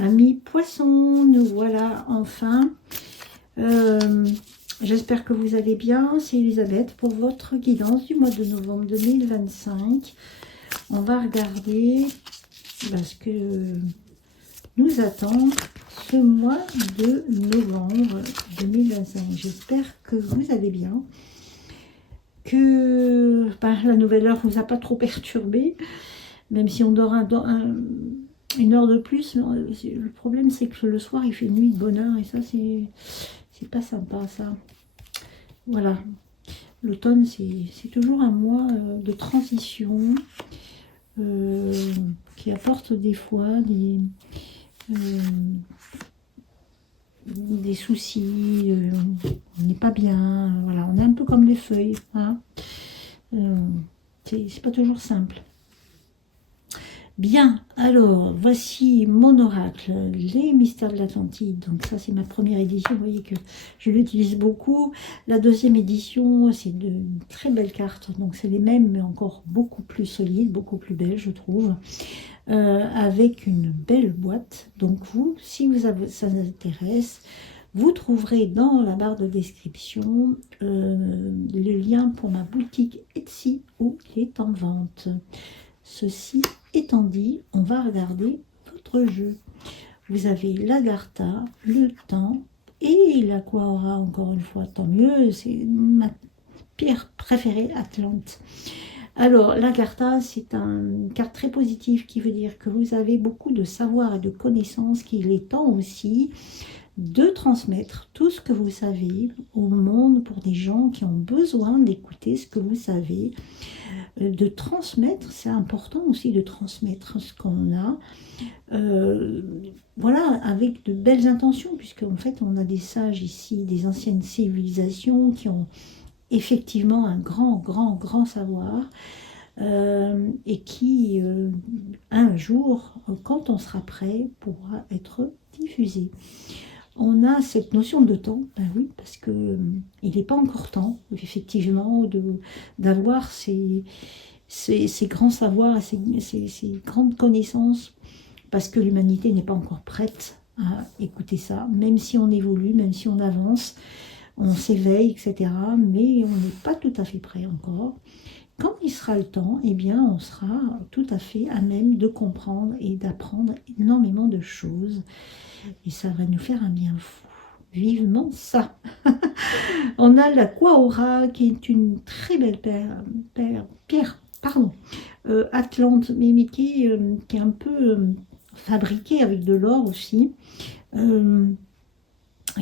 Amis poissons, nous voilà enfin. J'espère que vous allez bien. C'est Elisabeth pour votre guidance du mois de novembre 2025. On va regarder ce que nous attend ce mois de novembre 2025. J'espère que vous allez bien, que la nouvelle heure ne vous a pas trop perturbé, même si on dort une heure de plus. Le problème, c'est que le soir, il fait nuit de bonne heure et ça, c'est pas sympa, ça. Voilà. L'automne, c'est toujours un mois de transition qui apporte des fois des soucis. On n'est pas bien. Voilà, on est un peu comme les feuilles. Hein. C'est pas toujours simple. Bien, alors, voici mon oracle, les mystères de l'Atlantide. Donc ça, c'est ma première édition, vous voyez que je l'utilise beaucoup. La deuxième édition, c'est de très belles cartes, donc c'est les mêmes, mais encore beaucoup plus solides, beaucoup plus belles, je trouve, avec une belle boîte. Donc vous, si ça vous intéresse, vous trouverez dans la barre de description le lien pour ma boutique Etsy où il est en vente. Ceci étant dit, on va regarder votre jeu. Vous avez l'Agartha, le temps et l'Aquaora, encore une fois, tant mieux, c'est ma pierre préférée, Atlante. Alors, l'Agartha, c'est une carte très positive qui veut dire que vous avez beaucoup de savoir et de connaissances, qu'il est temps aussi de transmettre tout ce que vous savez au monde pour des gens qui ont besoin d'écouter ce que vous savez. De transmettre, c'est important aussi de transmettre ce qu'on a, voilà, avec de belles intentions, puisque en fait on a des sages ici, des anciennes civilisations qui ont effectivement un grand savoir, et qui un jour, quand on sera prêt, pourra être diffusé. On a cette notion de temps, ben oui, parce que il n'est pas encore temps, effectivement, d'avoir ces grands savoirs et ces grandes connaissances, parce que l'humanité n'est pas encore prête à écouter ça, même si on évolue, même si on avance, on s'éveille, etc. Mais on n'est pas tout à fait prêt encore. Quand il sera le temps, eh bien, on sera tout à fait à même de comprendre et d'apprendre énormément de choses. Et ça va nous faire un bien fou. Vivement ça. On a la Quaora, qui est une très belle pierre, Atlante, mais qui est un peu fabriquée avec de l'or aussi,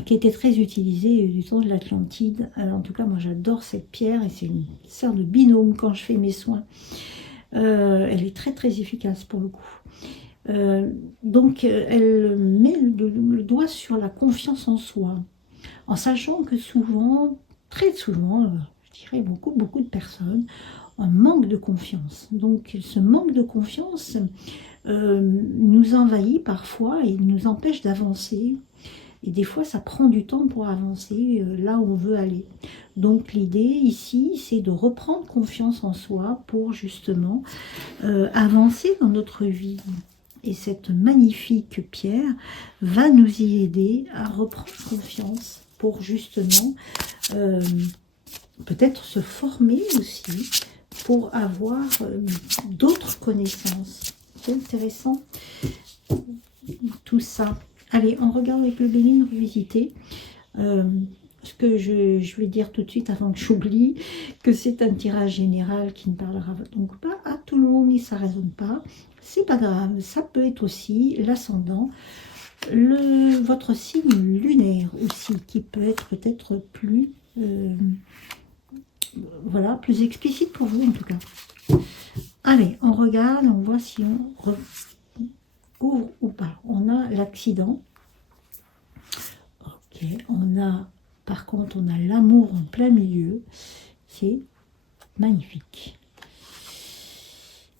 qui était très utilisée du temps de l'Atlantide. En tout cas, moi j'adore cette pierre et c'est une sorte de binôme quand je fais mes soins. Elle est très efficace pour le coup. Donc elle met le doigt sur la confiance en soi, en sachant que souvent, très souvent, je dirais beaucoup de personnes ont un manque de confiance. Donc ce manque de confiance nous envahit parfois et nous empêche d'avancer. Et des fois, ça prend du temps pour avancer là où on veut aller. Donc l'idée ici, c'est de reprendre confiance en soi pour justement avancer dans notre vie. Et cette magnifique pierre va nous y aider à reprendre confiance pour justement peut-être se former aussi pour avoir d'autres connaissances. C'est intéressant tout ça. Allez, on regarde avec le Béline revisité. Ce que je vais dire tout de suite avant que j'oublie, que c'est un tirage général qui ne parlera donc pas à tout le monde, et ça ne résonne pas. C'est pas grave, ça peut être aussi l'ascendant, votre signe lunaire aussi, qui peut être peut-être plus, voilà, plus explicite pour vous en tout cas. Allez, on regarde, on voit si on ouvre ou pas. On a l'accident. Ok, on a, par contre, on a l'amour en plein milieu. C'est magnifique.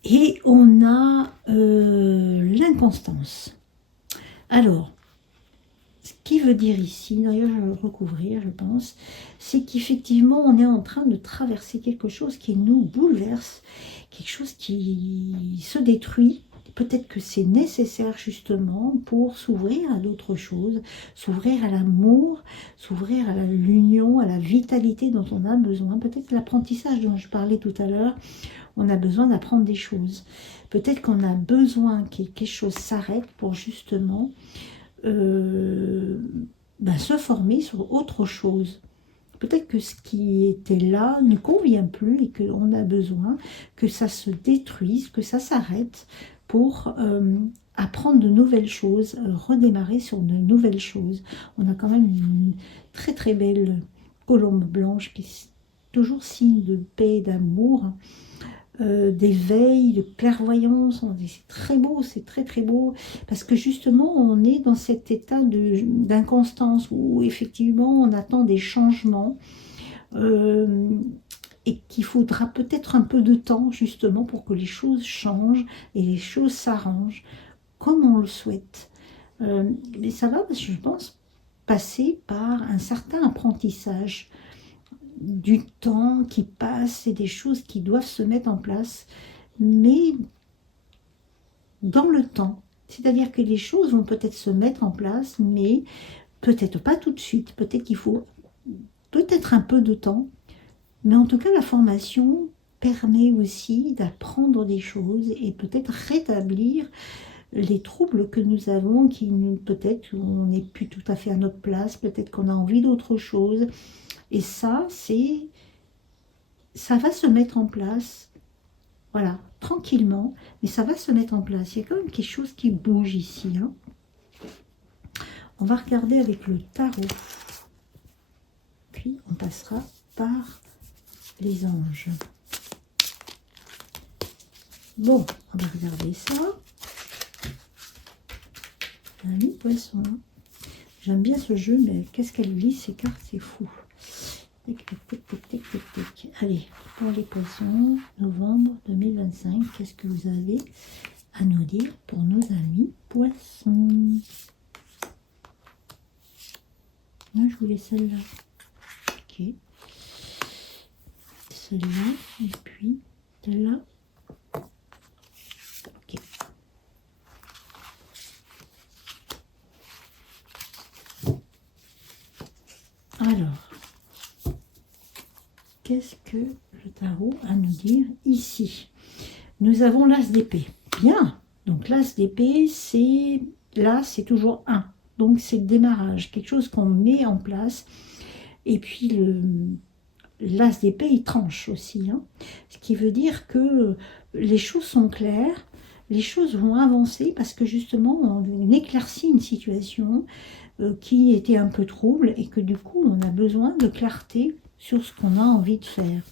Et on a l'inconstance. Alors, ce qui veut dire ici, d'ailleurs je vais le recouvrir, je pense, c'est qu'effectivement on est en train de traverser quelque chose qui nous bouleverse, quelque chose qui se détruit, peut-être que c'est nécessaire justement pour s'ouvrir à d'autres choses, s'ouvrir à l'amour, s'ouvrir à l'union, à la vitalité dont on a besoin. Peut-être l'apprentissage dont je parlais tout à l'heure, on a besoin d'apprendre des choses. Peut-être qu'on a besoin que quelque chose s'arrête pour justement se former sur autre chose. Peut-être que ce qui était là ne convient plus et qu'on a besoin que ça se détruise, que ça s'arrête pour apprendre de nouvelles choses, redémarrer sur de nouvelles choses. On a quand même une très très belle colombe blanche qui est toujours signe de paix, d'amour, d'éveil, de clairvoyance. C'est très beau, c'est très très beau, parce que justement on est dans cet état d'inconstance où effectivement on attend des changements et qu'il faudra peut-être un peu de temps justement pour que les choses changent et les choses s'arrangent comme on le souhaite. Mais ça va, parce que je pense, passer par un certain apprentissage, du temps qui passe et des choses qui doivent se mettre en place, mais dans le temps. C'est-à-dire que les choses vont peut-être se mettre en place, mais peut-être pas tout de suite. Peut-être qu'il faut peut-être un peu de temps. Mais en tout cas, la formation permet aussi d'apprendre des choses et peut-être rétablir les troubles que nous avons, qui peut-être on n'est plus tout à fait à notre place, peut-être qu'on a envie d'autre chose. Et ça va se mettre en place, voilà, tranquillement, mais ça va se mettre en place. Il y a quand même quelque chose qui bouge ici. Hein. On va regarder avec le tarot. Puis on passera par les anges. Bon, on va regarder ça. Ami poisson. J'aime bien ce jeu, mais qu'est-ce qu'elle lit ces cartes, c'est fou. Tic, tic, tic, tic, tic, tic, tic. Allez, pour les poissons, novembre 2025, qu'est-ce que vous avez à nous dire pour nos amis poissons? Moi, je voulais celle-là. Ok. Celle-là, et puis celle-là. Ok. Alors, qu'est-ce que le tarot a à nous dire ici? Nous avons l'as d'épée. Bien. Donc l'as d'épée, c'est là, c'est toujours 1. Donc c'est le démarrage, quelque chose qu'on met en place. Et puis l'as d'épée, il tranche aussi. Hein. Ce qui veut dire que les choses sont claires, les choses vont avancer parce que justement, on éclaircit une situation qui était un peu trouble et que du coup, on a besoin de clarté sur ce qu'on a envie de faire.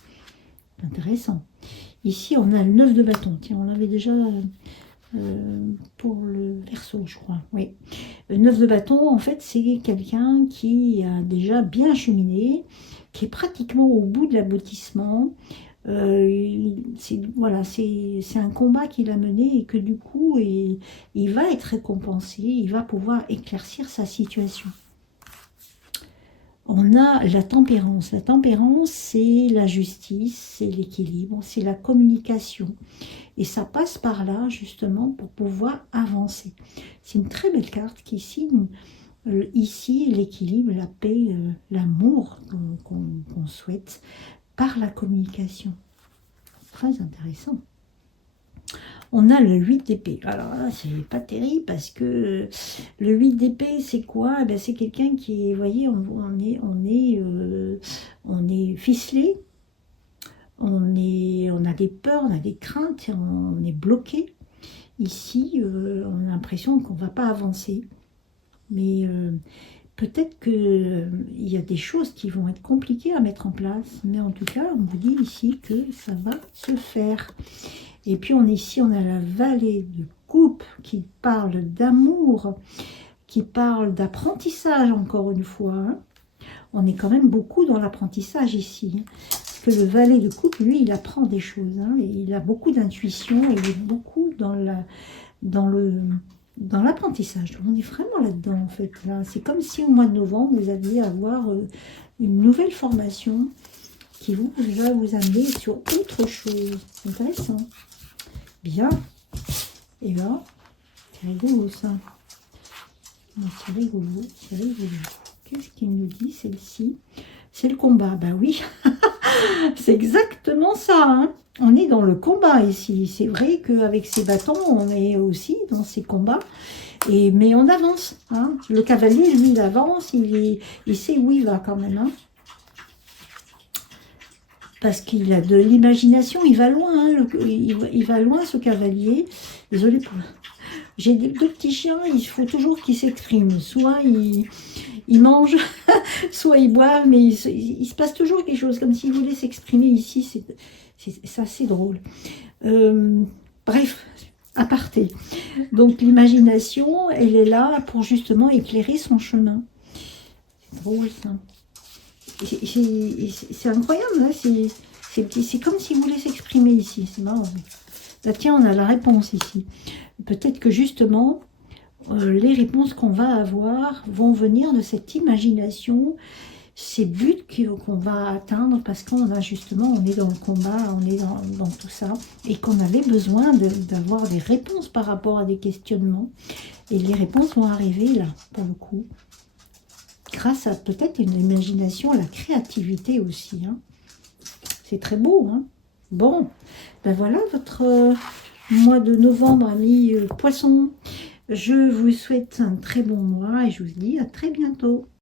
Intéressant. Ici, on a le 9 de bâton. Tiens, on l'avait déjà pour le Verseau, je crois. Oui. Le 9 de bâton, en fait, c'est quelqu'un qui a déjà bien cheminé, qui est pratiquement au bout de l'aboutissement. Voilà, c'est un combat qu'il a mené et que du coup, il va être récompensé, il va pouvoir éclaircir sa situation. On a la tempérance. La tempérance, c'est la justice, c'est l'équilibre, c'est la communication. Et ça passe par là, justement, pour pouvoir avancer. C'est une très belle carte qui signe ici l'équilibre, la paix, l'amour qu'on souhaite par la communication. Très intéressant. On a le 8 d'épée. Alors là, c'est pas terrible parce que le 8 d'épée, c'est quoi? Eh bien, c'est quelqu'un qui est, vous voyez, on est ficelé, on a des peurs, on a des craintes, on est bloqué. Ici, on a l'impression qu'on ne va pas avancer. Mais peut-être qu'il y a des choses qui vont être compliquées à mettre en place. Mais en tout cas, on vous dit ici que ça va se faire. Et puis ici, on a la vallée de coupe qui parle d'amour, qui parle d'apprentissage encore une fois. Hein. On est quand même beaucoup dans l'apprentissage ici. Hein, parce que le valet de coupe, lui, il apprend des choses. Hein, et il a beaucoup d'intuition, il est beaucoup dans l'apprentissage. On est vraiment là-dedans, en fait. Là. C'est comme si au mois de novembre, vous alliez avoir une nouvelle formation qui va vous amener sur autre chose. C'est intéressant. Bien. Et ben, c'est rigolo ça. C'est rigolo, c'est rigolo. Qu'est-ce qu'il nous dit celle-ci? C'est le combat. Ben oui, c'est exactement ça. Hein. On est dans le combat ici. C'est vrai qu'avec ces bâtons, on est aussi dans ces combats. Mais on avance. Hein. Le cavalier, lui, il avance. Il sait où il va quand même. Hein. Parce qu'il a de l'imagination. Il va loin. Hein, il va loin, ce cavalier. Désolée pour... J'ai deux petits chiens. Il faut toujours qu'ils s'expriment. Soit ils mangent, soit ils boivent. Mais il se passe toujours quelque chose. Comme s'ils voulaient s'exprimer ici. C'est assez drôle. Bref, aparté. Donc l'imagination, elle est là pour justement éclairer son chemin. C'est drôle ça. C'est incroyable, hein. C'est comme s'il voulait s'exprimer ici. C'est marrant. Là, tiens, on a la réponse ici. Peut-être que justement, les réponses qu'on va avoir vont venir de cette imagination, ces buts qu'on va atteindre parce qu'on a justement, on est dans le combat, on est dans tout ça, et qu'on avait besoin d'avoir des réponses par rapport à des questionnements. Et les réponses vont arriver là, pour le coup, grâce à peut-être une imagination, la créativité aussi. Hein. C'est très beau. Hein. Bon, ben voilà votre mois de novembre, amis poissons. Je vous souhaite un très bon mois et je vous dis à très bientôt.